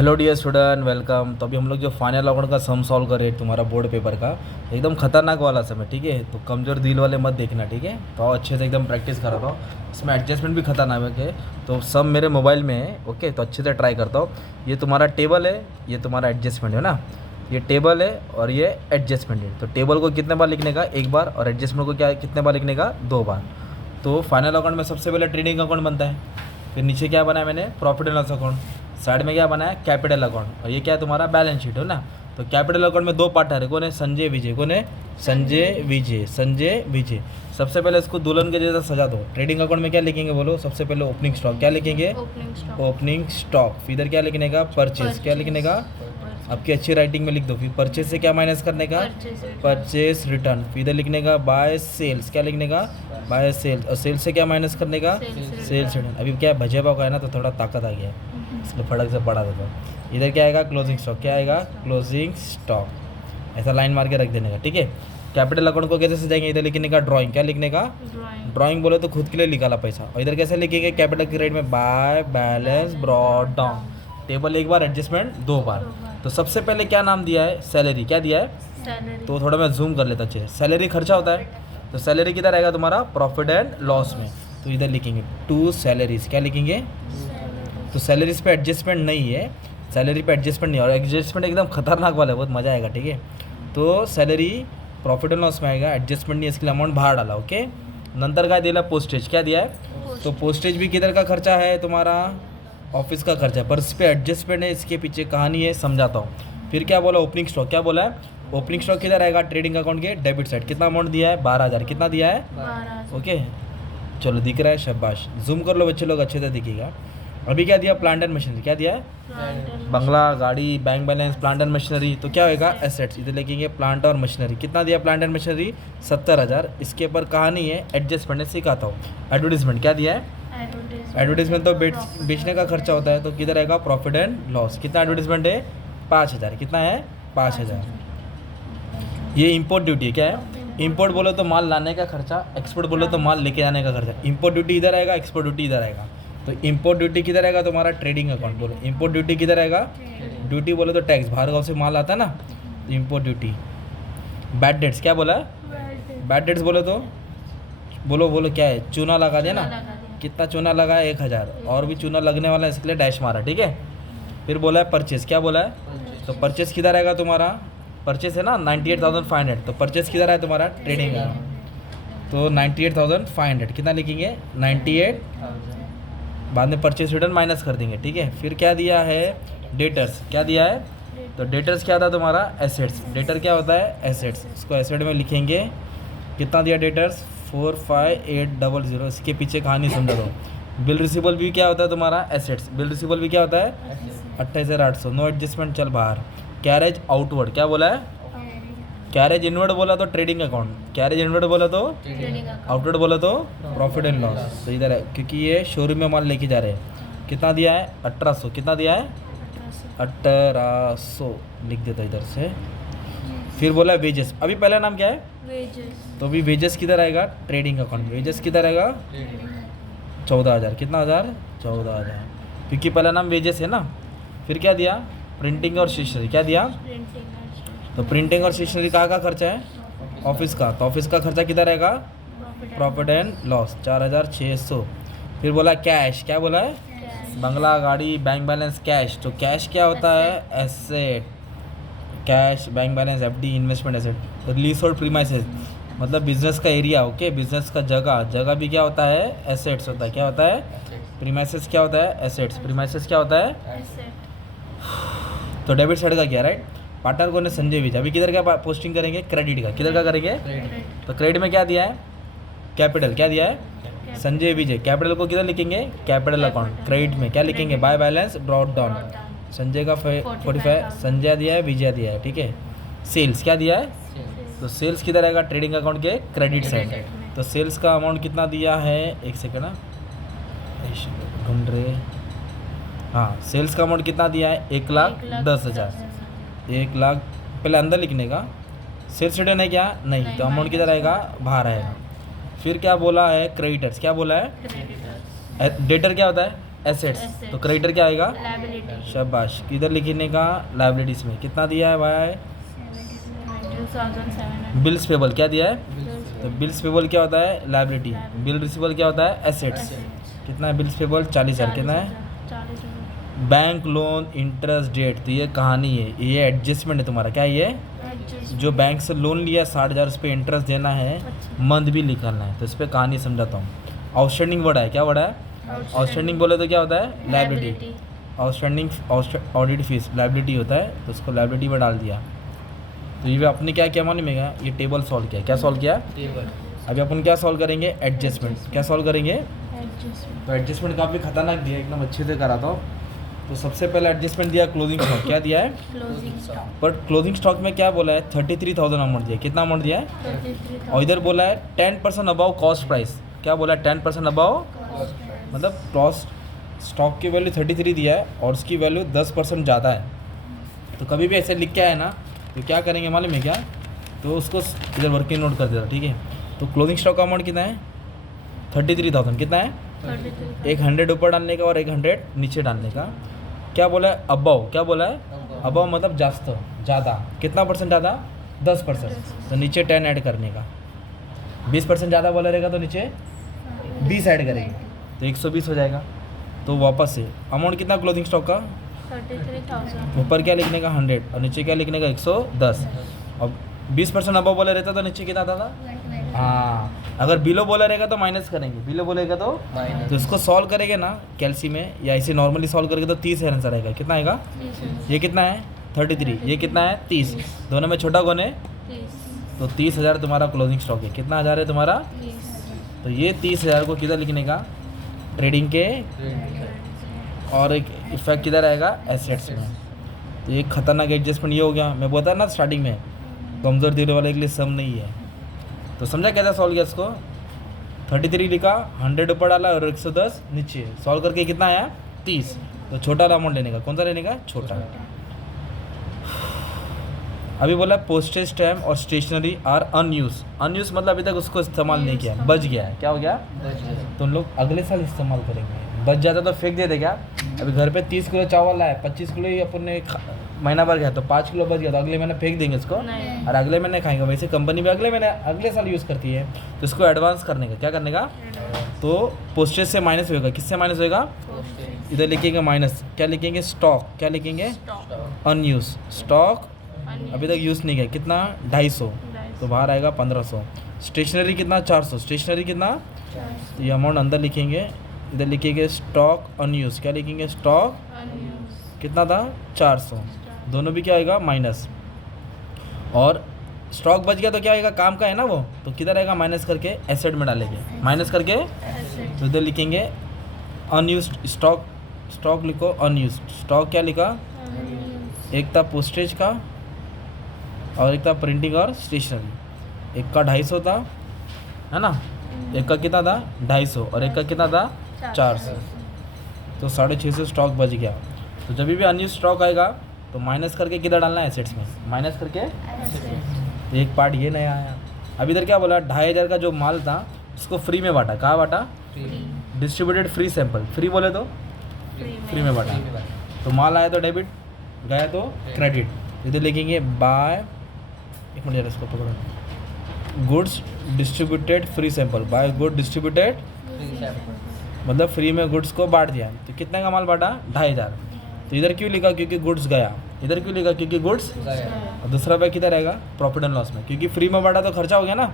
Hello dear student, welcome. तो अभी हम लोग जो फाइनल अकाउंट का सम सॉल्व कर रहे हैं तुम्हारा बोर्ड पेपर का, एकदम खतरनाक वाला समय, ठीक है। तो कमज़ोर दिल वाले मत देखना, ठीक है। तो आओ अच्छे से एकदम प्रैक्टिस करा था। इसमें एडजस्टमेंट भी खतरनाक है। तो सब मेरे मोबाइल में है, ओके। तो अच्छे से ट्राई करता हूँ। ये तुम्हारा टेबल है, ये तुम्हारा एडजस्टमेंट है ना। ये टेबल है और ये एडजस्टमेंट है। तो टेबल को कितने बार लिखने का? एक बार। और एडजस्टमेंट को क्या कितने बार लिखने का? 2 बार। तो फाइनल अकाउंट में सबसे पहले ट्रेडिंग अकाउंट बनता है। फिर नीचे क्या बनाया मैंने? Profit and loss account. Side में क्या बनाया? Capital account. और ये क्या है? तुम्हारा बैलेंस शीट है ना। तो कैपिटल अकाउंट में 2 पार्टनर है। कौन है? संजय विजय। कौन है? संजय विजय। संजय विजय। सबसे पहले इसको दुल्हन के जैसा सजा दो। ट्रेडिंग अकाउंट में क्या लिखेंगे बोलो? सबसे पहले ओपनिंग स्टॉक। क्या लिखेंगे? Opening stock. इधर क्या लिखने का? परचेज। क्या लिखने का? आपकी अच्छी राइटिंग में लिख दो। फिर परचेज से क्या माइनस करने का? Purchase return. फिर इधर लिखने का बाय सेल्स। क्या लिखने का? Bye sales. और सेल्स से क्या माइनस करने का? Sales return. अभी क्या भजिया पाव का है ना, तो थोड़ा ताकत आ गया, इसलिए फटक से पढ़ा देता हूँ। इधर क्या आएगा? Closing stock. क्या आएगा? Closing stock. ऐसा लाइन मार के रख देने का, ठीक है। कैपिटल अकाउंट को कैसे सजाएंगे? इधर लिखने का ड्राइंग। क्या लिखने का? ड्राइंग बोले तो खुद के लिए निकाला पैसा। और इधर कैसे लिखेंगे? कैपिटल के रेट में by balance brought down. Table एक बार, एडजस्टमेंट 2 बार। तो सबसे पहले क्या नाम दिया है? सैलरी। क्या दिया है? सैलरी। तो थोड़ा मैं जूम कर लेता अच्छे। सैलरी खर्चा होता है, तो सैलरी किधर आएगा तुम्हारा? प्रॉफिट एंड लॉस में। तो इधर लिखेंगे 2 सैलरीज। क्या लिखेंगे? तो सैलरीज पे एडजस्टमेंट नहीं है, सैलरी पे एडजस्टमेंट नहीं है। और एडजस्टमेंट एकदम खतरनाक वाला है, बहुत मज़ा आएगा, ठीक है। तो सैलरी प्रॉफिट एंड लॉस में आएगा, एडजस्टमेंट नहीं है, इसके लिए अमाउंट बाहर डाला, ओके। नंतर काय दिया? पोस्टेज। क्या दिया है? तो पोस्टेज भी किधर का खर्चा है? तुम्हारा ऑफिस का खर्चा, पर इस पर एडजस्टमेंट है, इसके पीछे कहानी है, समझाता हूँ। फिर क्या बोला? Opening stock. क्या बोला है? ओपनिंग स्टॉक किधर आएगा? ट्रेडिंग अकाउंट के डेबिट साइड। कितना अमाउंट दिया है? 12,000। कितना दिया है? 12,000। ओके, चलो दिख रहा है, शाबाश। जूम कर लो बच्चे लोग, अच्छे से दिखेगा। अभी क्या दिया? Plant and machinery. क्या दिया है? बंगला, गाड़ी, bank balance, plant and machinery. तो क्या होगा? एसेट्स। इधर लिखेंगे प्लांट और मशीनरी। कितना दिया प्लांट एंड मशीनरी? 70,000। इसके ऊपर कहानी है, एडजस्टमेंट सिखाता हूँ। एडवर्टीजमेंट। क्या दिया है? एडवर्टीजमेंट तो बेचने का खर्चा होता है, तो किधर आएगा? Profit and loss. कितना एडवर्टीजमेंट है? 5,000। कितना है? 5,000। ये इंपोर्ट ड्यूटी है। क्या है? इंपोर्ट बोलो तो माल लाने का खर्चा, एक्सपोर्ट बोलो तो माल लेके जाने का खर्चा। इंपोर्ट ड्यूटी इधर आएगा, एक्सपोर्ट ड्यूटी इधर आएगा। तो इंपोर्ट ड्यूटी किधर आएगा? तुम्हारा ट्रेडिंग अकाउंट। बोलो इंपोर्ट ड्यूटी किधर आएगा? ड्यूटी बोलो तो टैक्स, बाहर गाँव से माल आता है ना, तो इंपोर्ट ड्यूटी। Bad debts. क्या बोला है? बैड डेट्स बोलो तो बोलो बोलो क्या है? चूना लगा दिया ना। कितना चूना लगा है? 1,000। और भी चूना लगने वाला है, इसके लिए डैश मारा, ठीक है। फिर बोला है परचेस। क्या बोला है? तो परचेस किधर आएगा तुम्हारा? परचेस है ना 98,500। तो परचेस किधर है तुम्हारा? ट्रेडिंग का। तो 98,500 कितना लिखेंगे? 98। बाद में परचेस रिटर्न माइनस कर देंगे, ठीक है। फिर क्या दिया है? डेटर्स। क्या दिया है? तो डेटर्स क्या था तुम्हारा? एसेट्स। डेटर क्या होता है? एसेट्स। इसको एसेट में लिखेंगे। कितना दिया डेटर्स? 45,800। इसके पीछे कहानी समझा दो। बिल रिसीबल भी क्या होता है तुम्हारा? एसेट्स। बिल रिसीबल भी क्या होता है? 28,800। नो एडजस्टमेंट, चल बाहर। Carriage outward. क्या बोला है? कैरेज इनवर्ड बोला तो ट्रेडिंग अकाउंट, कैरेज इनवर्ड बोला तो आउटवर्ड बोला तो प्रॉफिट एंड लॉस। तो इधर है, क्योंकि ये शोरूम में माल लेके जा रहे हैं। कितना दिया है? 1,800। कितना दिया है? 1,800 लिख देता इधर से। फिर बोला वेजेस। अभी पहला नाम क्या है? वेजेस। तो अभी वेजेस किधर आएगा? Trading account. वेजेस किधर आएगा? 14,000। कितना हज़ार? 14,000, क्योंकि पहला नाम वेजेस है ना। फिर क्या दिया? प्रिंटिंग और स्टेशनरी। क्या दिया? तो प्रिंटिंग और स्टेशनरी कहाँ का खर्चा है? ऑफिस का। तो ऑफिस का खर्चा किधर रहेगा? Profit and loss, 4,600। फिर बोला कैश। क्या बोला है? बंगला, गाड़ी, बैंक बैलेंस, कैश। तो कैश क्या होता है? Asset. Cash, bank balance, FD, investment, asset. Lease और प्रीमाइसेस मतलब बिजनेस का एरिया, ओके। बिजनेस का जगह, जगह भी क्या होता है? एसेट्स होता है। क्या होता है? प्रीमाइसेस। क्या होता है? एसेट्स। प्रीमाइसेस क्या होता है? तो डेबिट साइड का क्या, राइट। पार्टनर कौन है? संजय विजय। अभी किधर का पोस्टिंग करेंगे? क्रेडिट का। किधर का करेंगे? तो क्रेडिट में क्या दिया है? कैपिटल। क्या दिया है? संजय विजय। कैपिटल को किधर लिखेंगे? Capital account. क्रेडिट में क्या लिखेंगे? By balance brought down. Sanjay का 45, संजय दिया है, विजय दिया है, ठीक है। सेल्स क्या दिया है? तो सेल्स किधर आएगा? ट्रेडिंग अकाउंट के क्रेडिट साइड। तो सेल्स का अमाउंट कितना दिया है? एक सेकेंड ना, ढूंढ रहे। हाँ, सेल्स का अमाउंट कितना दिया है? 1,10,000। 1,00,000 पहले अंदर लिखने का। सेल्स रिटर्न है क्या? नहीं। तो अमाउंट किधर आएगा? बाहर आएगा। फिर क्या बोला है? क्रेडिटर्स। क्या बोला है? डेटर क्या होता है? एसेट्स, तो क्रेडिटर क्या आएगा? लायबिलिटी शाबाश। किधर लिखने का? लाइबिलिटीज में कितना दिया है भाई? 2700 बिल्स पेबल क्या दिया है? तो बिल्स पेबल क्या होता है? लाइबिलिटी। बिल रिसीवेबल क्या होता है? एसेट्स। कितना है बिल्स पेबल? 40,000। कितना है? 40,000 बैंक लोन इंटरेस्ट डेट, तो ये कहानी है, ये एडजस्टमेंट है तुम्हारा। क्या ये? जो बैंक से लोन लिया 60,000 उस पर इंटरेस्ट देना है, मंथ भी निकालना है, तो इस पर कहानी समझाता हूँ। आउटस्टैंडिंग वर्ड है, क्या वर्ड है? आउटस्टैंडिंग बोले तो क्या होता है? Liability. Outstanding audit fees liability होता है, तो उसको लाइबिलिटी में डाल दिया। तो ये अपने क्या क्या मालूम है? ये टेबल सॉल्व किया। क्या सॉल्व किया? टेबल। अभी अपन क्या सॉल्व करेंगे? एडजस्टमेंट। क्या सॉल्व करेंगे? एडजस्टमेंट तो एडजस्टमेंट काफ़ी खतरनाक दिया, एकदम अच्छे से कराता हूँ। तो सबसे पहले एडजस्टमेंट दिया क्लोजिंग स्टॉक। क्या दिया है? Closing stock but closing stock में क्या बोला है? 33,000 अमाउंट दिया। कितना अमाउंट दिया है? 33,000 और इधर बोला है 10% अबाव कॉस्ट प्राइस। क्या बोला है? 10% अबाव, मतलब कॉस्ट स्टॉक की वैल्यू 33 दिया है और उसकी वैल्यू 10% ज़्यादा है। तो कभी भी ऐसे लिख के आए ना, तो क्या करेंगे मालूम है क्या? तो उसको इधर वर्किंग नोट कर देता, ठीक है। तो क्लोजिंग स्टॉक का अमाउंट कितना है? 33,000। कितना है? 33,000 एक 100 ऊपर डालने का और एक 100 नीचे डालने का। क्या बोला है? अबाव। क्या बोला है? अबाव मतलब जास्त, ज़्यादा। कितना परसेंट ज़्यादा? 10%। तो नीचे 10 ऐड करने का। 20% ज़्यादा बोला रहेगा तो नीचे 20 ऐड करेंगे, तो 120 हो जाएगा। तो वापस से अमाउंट कितना क्लोजिंग स्टॉक का? 33,000 ऊपर क्या लिखने का? 100 और नीचे क्या लिखने का? 110। और 20% अबाव बोला रहता तो नीचे कितना आता था? हाँ, अगर बिलो बोला रहेगा तो माइनस करेंगे, बिलो बोलेगा तो इसको सॉल्व करेंगे ना कैल्सी में या ऐसे नॉर्मली सॉल्व करेंगे तो 30 आंसर आएगा। कितना आएगा? 30,000 ये कितना है? 33। ये कितना है? 30। दोनों में छोटा कौन है? 30 तो 30,000 तुम्हारा क्लोजिंग स्टॉक है। कितना हज़ार है तुम्हारा? 30 तो ये 30,000 को किधर लिखने का? ट्रेडिंग के, और एक इफेक्ट किधर आएगा? एसेट्स में। तो ये खतरनाक एडजस्टमेंट ये हो गया। मैं बोलता ना स्टार्टिंग में, कमज़ोर दिल वाले के लिए सम नहीं है। तो समझा कैसा सॉल्व किया इसको? 33 लिखा, 100 ऊपर डाला और 110 नीचे। सॉल्व करके कितना आया? 30। तो छोटा अमाउंट लेने का। कौन सा लेने का? छोटा। अभी बोला पोस्टेज स्टैम्प और स्टेशनरी आर अनयूज। अनयूज मतलब अभी तक उसको इस्तेमाल नहीं किया, बच गया है। क्या हो गया? तो हम लोग अगले साल इस्तेमाल करेंगे। बच जाता तो फेंक देते क्या? अभी घर पे 30 किलो चावल लाया, 25 किलो ही अपन ने महीना भर गया, तो 5 किलो बच गया, तो अगले महीने फेंक देंगे इसको नहीं। और अगले महीने खाएंगे। वैसे कंपनी भी अगले महीने अगले साल यूज़ करती है, तो इसको एडवांस करने का। क्या करने का? तो पोस्टेज से माइनस होगा। किससे माइनस होगा? इधर लिखेंगे माइनस। क्या लिखेंगे? स्टॉक। क्या लिखेंगे? Stock unused. स्टॉक अभी तक यूज़ नहीं किया। कितना? 250। तो बाहर आएगा 1500। स्टेशनरी कितना? 400। स्टेशनरी कितना? तो ये अमाउंट अंदर लिखेंगे। इधर लिखेंगे स्टॉक अनयूज। क्या लिखेंगे? स्टॉक कितना था? 400। दोनों भी क्या आएगा? माइनस। और स्टॉक बच गया तो क्या आएगा? काम का है ना वो, तो किधर आएगा? माइनस करके एसेट में डालेंगे। माइनस करके तो इधर लिखेंगे अनयूज स्टॉक। स्टॉक लिखो अनयूज। स्टॉक क्या लिखा? एक था पोस्टेज का और एक था प्रिंटिंग और स्टेशनरी। एक का 250 था, है ना? एक का कितना था? 250 और एक का कितना था? 400। तो 650 स्टॉक बच गया। तो जब भी अनयूज स्टॉक आएगा तो माइनस करके किधर डालना है? एसेट्स में। माइनस करके तो एक पार्ट ये नया आया। अब इधर क्या बोला? 2,500 का जो माल था उसको फ्री में बांटा। कहाँ बांटा? Distributed free sample. फ्री बोले तो फ्री में बांटा। तो माल आया तो डेबिट, गया तो क्रेडिट। इधर लिखेंगे बाय, एक मिनट यार इसको पकड़ो, goods distributed free sample. By good distributed, मतलब फ्री में गुड्स को बांट दिया। तो कितने का माल बांटा? 2,500। तो इधर क्यों लिखा? क्योंकि गुड्स गया। इधर क्यों लिखा? क्योंकि गुड्स। और दूसरा भाई किधर आएगा? प्रॉफिट एंड लॉस में, क्योंकि फ्री में बांटा तो खर्चा हो गया ना,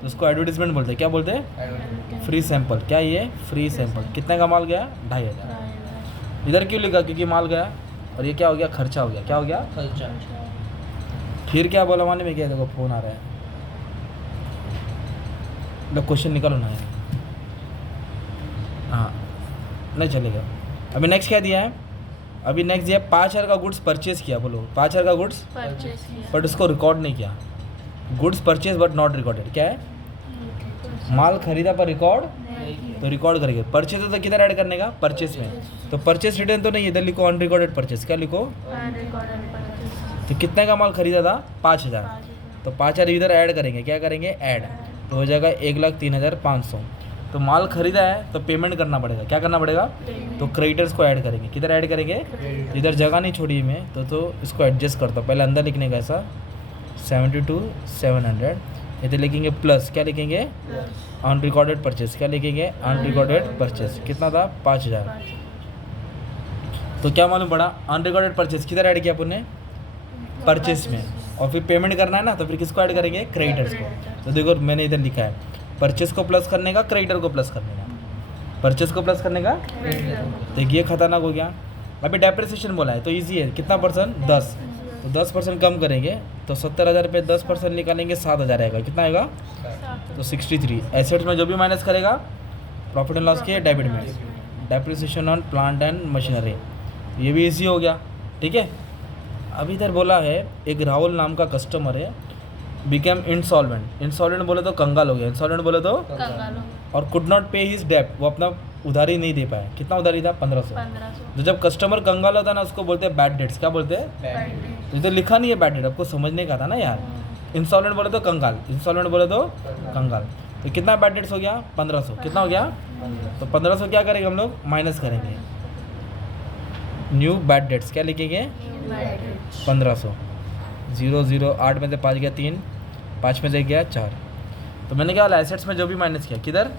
तो उसको एडवर्टीजमेंट बोलते हैं। क्या बोलते हैं? Free sample. क्या ये? Free sample. कितने का माल गया? 2,500। इधर क्यों लिखा? क्योंकि माल गया और ये क्या हो गया? खर्चा हो गया। क्या हो गया? फिर क्या बोला मालूम है क्या? देखो फ़ोन आ रहा है, लो क्वेश्चन निकालो ना। हाँ नहीं चलेगा। अभी नेक्स्ट क्या दिया है? अभी नेक्स्ट दिया 5,000 का गुड्स परचेज किया। बोलो 5,000 का गुड्स, परचेज किया। बट उसको रिकॉर्ड नहीं किया। Goods purchase but not recorded. क्या है? माल खरीदा पर रिकॉर्ड, तो रिकॉर्ड करेंगे। परचेज है तो किधर ऐड करने का? परचेज में। तो परचेज रिटर्न तो नहीं, इधर लिखो अनरिकॉर्डेड परचेज। क्या लिखो? Unrecorded purchase. तो कितने का माल खरीदा था? 5,000। तो 5,000 इधर ऐड करेंगे। क्या करेंगे? ऐड। तो हो जाएगा 1,03,500। तो तो माल खरीदा है तो पेमेंट करना पड़ेगा, क्या करना पड़ेगा? तो क्रेडिटर्स को ऐड करेंगे, किधर ऐड करेंगे? इधर जगह नहीं छोड़ी मैं तो इसको एडजस्ट करता हूँ, पहले अंदर लिखने का ऐसा 72,700, इधर लिखेंगे प्लस, क्या लिखेंगे? ऑन रिकॉर्डेड परचेस, क्या लिखेंगे? ऑन रिकॉर्डेड परचेस कितना था? 5,000। तो क्या मालूम पड़ा? ऑन रिकॉर्डेड परचेस किधर ऐड किया अपन ने? परचेस में। और फिर पेमेंट करना है ना, तो फिर किसको ऐड करेंगे? क्रेडिटर्स को। तो देखो मैंने इधर लिखा है परचेस को प्लस करने का, क्रेडिटर को प्लस करने का, परचेस को प्लस करने का। देखिए खतरनाक हो गया। अभी डेप्रिसिएशन बोला है तो इजी है, कितना परसेंट? 10। तो 10% कम करेंगे तो 70,000 पे 10% निकालेंगे 7,000 आएगा, कितना आएगा? तो 63। एसेट्स में जो भी माइनस करेगा प्रॉफिट एंड लॉस के डेबिट में, depreciation on plant and machinery, ये भी इजी हो गया। ठीक है, अभी इधर बोला है एक राहुल नाम का कस्टमर है, बिकेम इंसॉल्वेंट। इंसॉल्वेंट बोले तो कंगाल हो गया, इंसॉल्वेंट बोले तो कंगाल और कुड नॉट पे हिज डेट, वो अपना उधारी नहीं दे पाया। कितना उधारी था? 1500। 1500 तो जब कस्टमर कंगाल होता है ना उसको बोलते हैं बैड डेट्स। क्या बोलते हैं? तो इधर लिखा नहीं है बैड डेट, आपको समझने का था ना यार। इंसॉल्वेंट बोले तो कंगाल, इंसॉल्वेंट बोले तो कंगाल। तो कितना बैड डेट्स हो गया? 1500। कितना हो गया? तो 1500 क्या करेंगे हम लोग? माइनस करेंगे न्यू बैड डेट्स, क्या लिखेंगे? 1500। 0 0 8 में से 5 गया 3, 5 में से गया 4। तो मैंने क्या बोला? एसेट्स में जो भी माइनस किया किधर?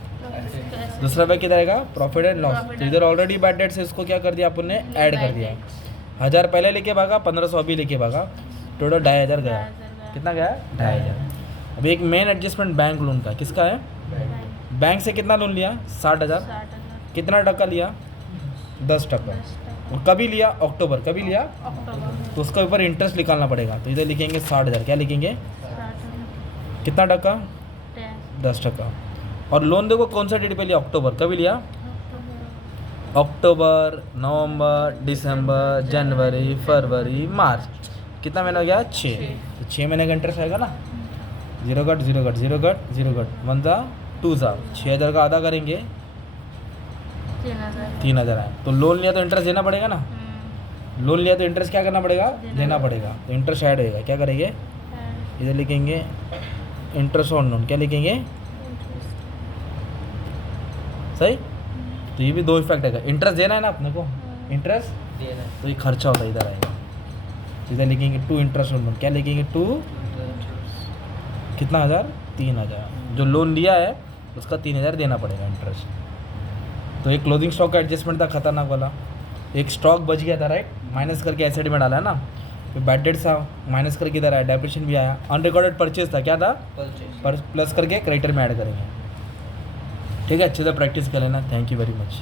दूसरा बैग किधर आएगा? Profit and loss. तो इधर ऑलरेडी बैड डेट्स है, इसको क्या कर दिया अपन ने? ऐड कर दिया। 1000 पहले लेके भागा, 1500 अभी लेके भागा, टोटल 2,500 गया। कितना गया? 2,500। अभी एक मेन एडजस्टमेंट बैंक लोन का, किसका है? बैंक से कितना लोन लिया? 60,000। कितना टका लिया? 10%। और कभी लिया? अक्टूबर। कभी लिया? तो उसके ऊपर इंटरेस्ट निकालना पड़ेगा, तो इधर लिखेंगे 60,000। क्या लिखेंगे? कितना टका? 10%। और लोन देखो कौन सा डेट पे लिया? अक्टूबर। कभी लिया? अक्टूबर, नवंबर, दिसंबर, जनवरी, फरवरी, मार्च। कितना महीना हो गया? 6। तो 6 महीने का इंटरेस्ट आएगा ना। 0 कट 0 कट 0 कट 0 कट 1 सा 2 सा 6,000 का आधा करेंगे 3,000 आए। तो लोन लिया तो इंटरेस्ट देना पड़ेगा ना। लोन लिया तो इंटरेस्ट क्या करना पड़ेगा? देना पड़ेगा। तो इंटरेस्ट ऐड होएगा, क्या करेंगे? इधर लिखेंगे इंटरेस्ट ऑन लोन, क्या लिखेंगे? सही। तो ये भी 2 इफेक्ट है, इंटरेस्ट देना है ना अपने को, इंटरेस्ट देना है तो ये खर्चा होता है, इधर आएगा। इधर लिखेंगे 2 इंटरेस्ट ऑन लोन, क्या लिखेंगे? 2 कितना 1000? 3,000। जो लोन लिया है उसका 3,000 देना पड़ेगा इंटरेस्ट। तो एक क्लोजिंग स्टॉक का एडजस्टमेंट था खतरनाक वाला। एक स्टॉक बच गया था राइट, माइनस करके एसेट में डाला है ना। फिर बैड डेट्स था, माइनस करके इधर आया, डेप्रिसिएशन भी आया। अनरिकॉर्डेड परचेज था, क्या था? प्लस करके क्रेडिटर में ऐड करेंगे। ठीक है, अच्छे से प्रैक्टिस कर लेना। Thank you very much.